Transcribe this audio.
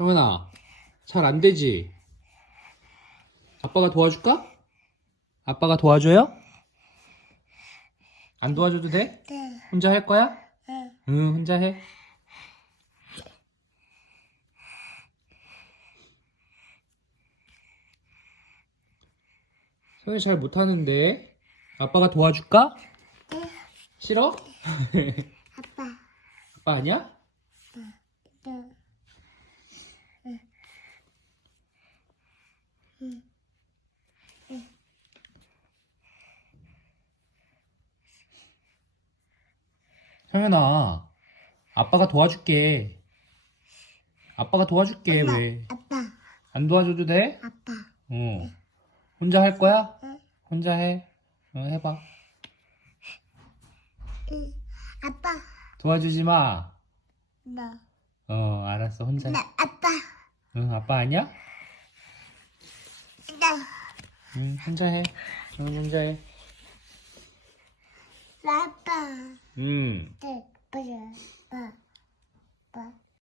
성현아, 잘 안 되지? 아빠가 도와줄까? 아빠가 도와줘요? 안 도와줘도 돼? 네. 혼자 할 거야? 네. 응, 혼자 해. 성현이 잘 못하는데. 아빠가 도와줄까? 네. 싫어? 아빠. 아빠 아니야? 네. 성현아, 아빠가 도와줄게. 아빠가 도와줄게, 엄마, 왜? 아빠. 안 도와줘도 돼? 아빠. 어. 혼자 할 거야? 응. 혼자 해. 어, 해봐. 응. 아빠. 도와주지 마. 나. 어, 알았어. 혼자 해. 나 아빠. 응, 아빠 아니야? 나. 응, 혼자 해. 응, 혼자 해. 나 아빠. 응.